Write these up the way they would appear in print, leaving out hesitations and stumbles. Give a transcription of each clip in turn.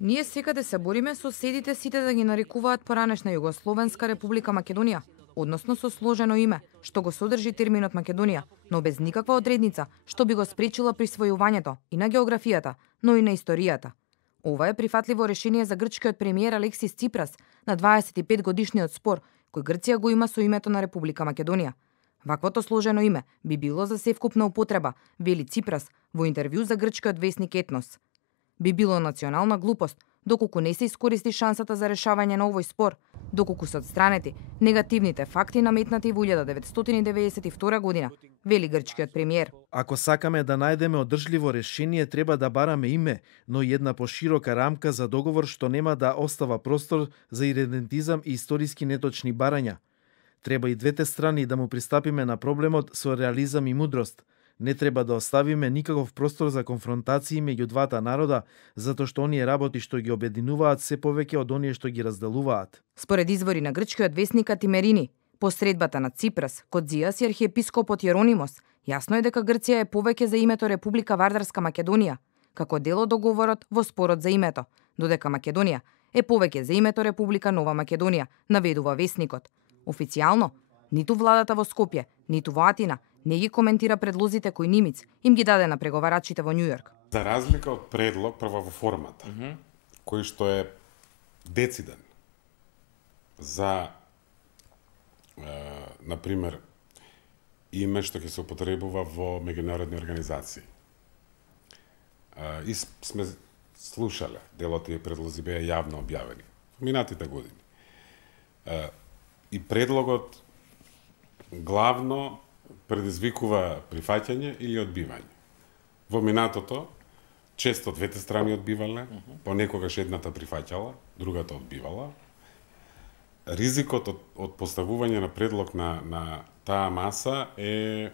Ние секаде се бориме соседите сите да ги нарекуваат поранешна Југословенска република Македонија, односно со сложено име, што го содржи терминот Македонија, но без никаква одредница што би го спречила присвојувањето и на географијата, но и на историјата. Ова е прифатливо решение за грчкиот премиер Алексис Ципрас на 25 годишниот спор кој Грција го има со името на Република Македонија. Ваквото сложено име би било за севкупна употреба, вели Ципрас во интервју за грчкиот весник Етнос. Би било национална глупост доколку не се искористи шансата за решавање на овој спор, доколку се одстранети негативните факти наметнати во 1992 година, вели грчкиот премиер. Ако сакаме да најдеме одржливо решение, треба да бараме име, но и една поширока рамка за договор што нема да остава простор за иридентизам и историски неточни барања. Треба и двете страни да му пристапиме на проблемот со реализам и мудрост. Не треба да оставиме никаков простор за конфронтации меѓу двата народа, затоа што оние работи што ги обединуваат се повеќе од оние што ги разделуваат. Според извори на грчкиот весник Атимерини, по средбата на Ципрас, Кодзијас и архиепископот Јеронимос, јасно е дека Грција е повеќе за името Република Вардарска Македонија, како дел од договорот во спорот за името, додека Македонија е повеќе за името Република Нова Македонија, наведува весникот. Официјално, ниту владата во Скопје, ниту во Атина не ги коментира предлозите кои Нимиц им ги даде на преговарачите во Њујорк. За разлика од предлог прво во формата, кој што е дециден за например име што ќе се употребува во меѓународни организации. И сме слушале, дел од тие предлози беа јавно објавени во минатите години. И предлогот главно предизвикува прифаќање или одбивање. Во минатото често двете страни одбивале, понекогаш едната прифаќала, другата одбивала. Ризикот од поставување на предлог на таа маса е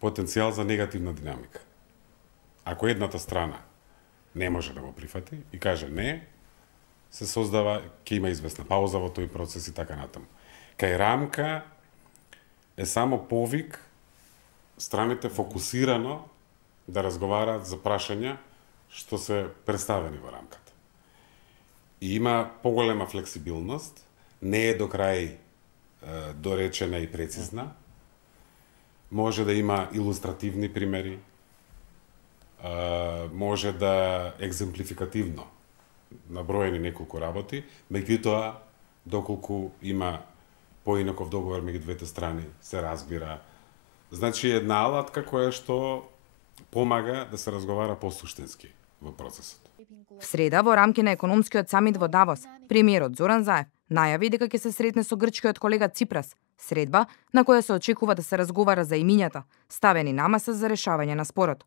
потенцијал за негативна динамика. Ако едната страна не може да го прифати и каже не, се создава, ќе има известна пауза во тој процес и така натаму. Кај рамка е само повик страните фокусирано да разговараат за прашања што се представени во рамката. И има поголема флексибилност, не е до крај доречена и прецизна, може да има илустративни примери, може да екземплификативно наброени неколку работи, меѓутоа доколку има поинаков договор меѓу двете страни, се разбира. Значи една алатка која што помага да се разговара посуштински во процесот. В среда во рамки на економскиот самит во Давос, премиерот Зоран Заев најави дека ќе се сретне со грчкиот колега Ципрас, средба на која се очекува да се разговара за имињата, ставени на маса за решавање на спорот.